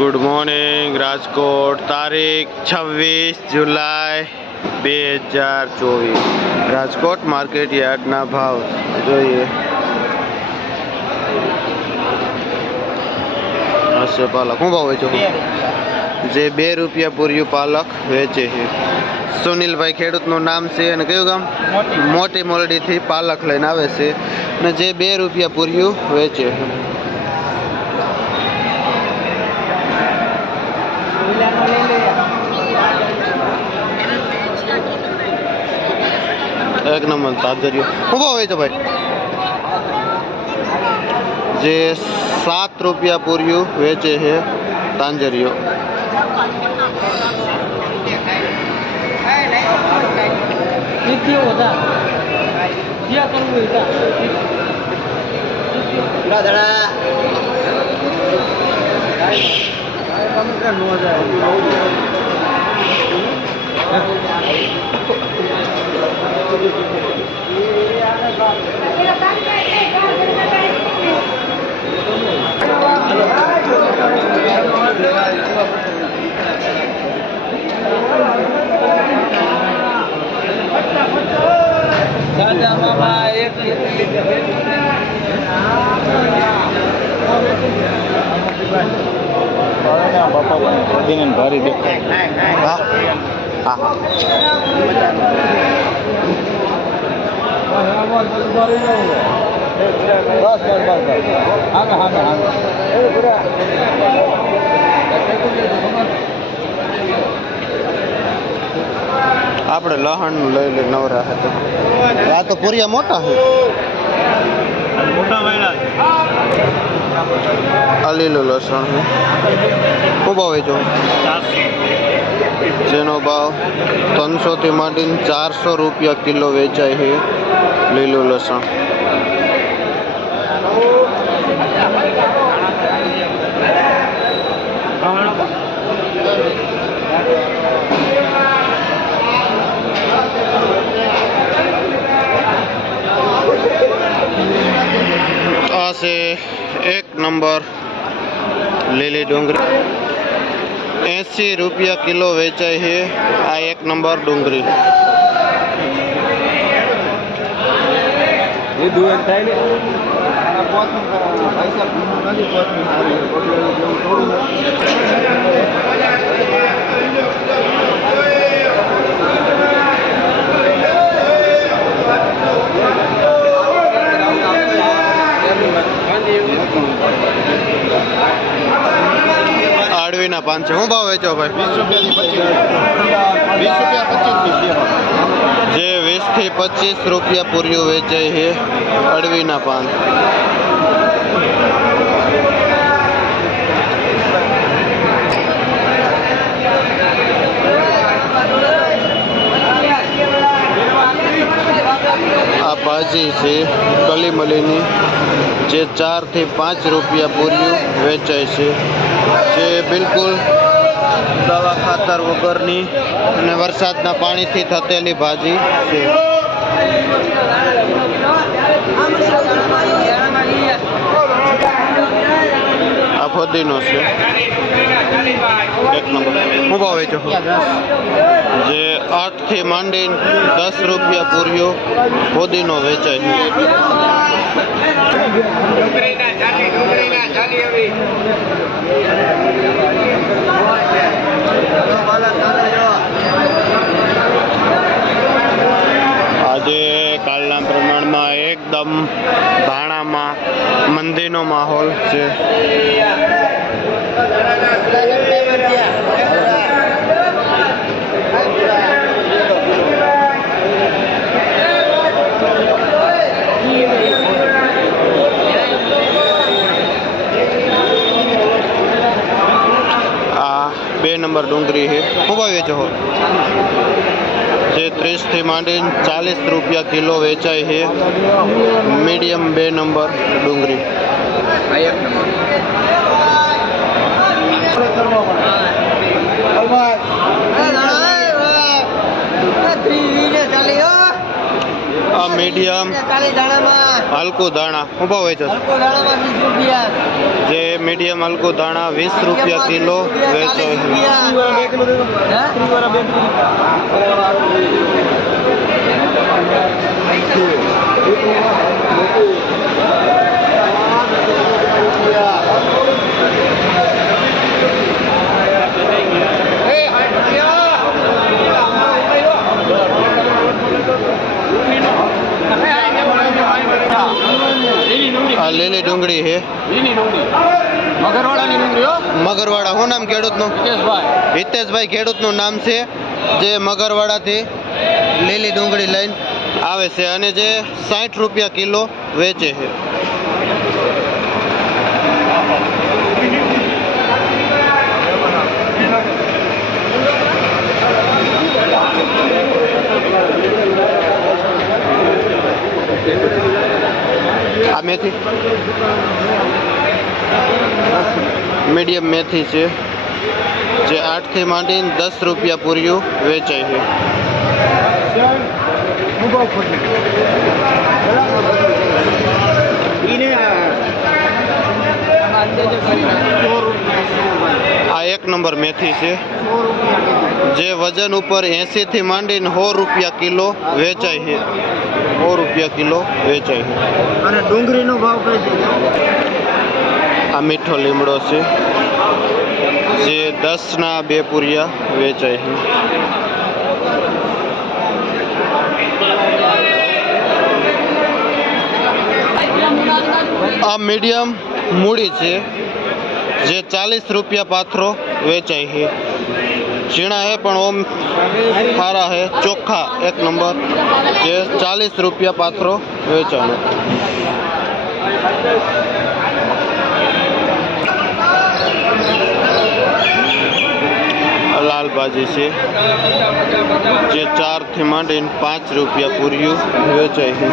Good morning, Rajkot, તારીખ છવ્વીસ જુલાઈ બે હજાર ચોવીસ. રાજકોટ માર્કેટ યાર્ડના ભાવ જોઈએ. હશે પાલક, શું ભાવ વેચો? જે બે રૂપિયા પૂર્યું પાલક વેચે છે. સુનિલભાઈ ખેડૂતનું નામ છે અને કયું ગામ? મોટી મોરડીથી પાલક લઈને આવે છે અને જે બે રૂપિયા પૂર્યું વેચે છે. એક નંબર તાજરિયો શું ભાવ વેચો ભાઈ જે સાત રૂપિયા પૂર્યું વેચે છે તાંજરિયો किती আমাদের নেওয়া যায় દાદા મામા એક Thank you. બાપાને ભારી દેખાય હા હા બસ બસ બસ હા હા હા એ પૂરા આપણે લહણ લઈ લે નવરા હતા. આ તો કોરિયા મોટા છે. આ લીલું લસણ શું ભાવ વેચો જેનો ભાવ ત્રણસોથી માંડીને ચારસો રૂપિયા કિલો વેચાય છે લીલું લસણ. એક નંબર લીલી ડુંગળી એંસી રૂપિયા કિલો વેચાય છે આ એક નંબર ડુંગળી એ લીલા પાન છે શું ભાવ વેચો ભાઈ? વીસ રૂપિયા જે વીસથી પચીસ રૂપિયા પૂર્યું વેચાય છે અડવીના પાન. ભાજી છે કલીમલીની જે ચારથી પાંચ રૂપિયા પૂર્યું વેચાય છે. જે બિલકુલ દવા ખાતર વગરની અને વરસાદના પાણીથી થતેલી ભાજી છે. ફોદીનો છે એક નંબર શું ભાવ વેચો જે આઠથી માંડીને દસ રૂપિયા પૂર્યો ફોદીનો વેચાય છે મંદીનો માહોલ છે આ બે નંબર ડુંગળી છે શું ભાવ વેચો છો જે ત્રીસથી માંડીને ચાલીસ રૂપિયા કિલો વેચાય છે મીડિયમ બે નંબર ડુંગળી આ મીડિયમ કાળી દાણામાં હલકું દાણા શું ભાવ વેચો છો? હલકો દાણામાં વીસ રૂપિયા જે મીડિયમ હલકું દાણા વીસ રૂપિયા કિલો વેચાય છે આ લીલી ડુંગળી છે. મગરવાડાની ડુંગળી. હો. મગરવાડા શું નામ ખેડૂતનું? હિતેશભાઈ. હિતેશભાઈ ખેડૂતનું નામ છે જે મગરવાડાથી લીલી ડુંગળી લઈને આવે છે અને જે સાઠ રૂપિયા કિલો વેચે છે. આ મેથી મીડિયમ મેથી છે જે આઠથી માંડીને દસ રૂપિયા પૂર્યું વેચાય છે આ એક નંબર મેથી છે જે વજન ઉપર એંશીથી માંડીને સો રૂપિયા કિલો વેચાય છે સો રૂપિયા કિલો વેચાય છે અને ડુંગળીનો ભાવ કઈ છે આ મીઠો લીમડો છે જે દસના બે પૂરિયા વેચાય છે આ મીડિયમ મૂડી છે જે ચાલીસ રૂપિયા પાથરો વેચાય છે ઝીણા હે પણ ઓમ સારા હે ચોખ્ખા એક નંબર જે ચાલીસ રૂપિયા પાથરો વેચાણો લાલ ભાજી છે જે ચારથી માંડીને પાંચ રૂપિયા પૂર્યું વેચાય છે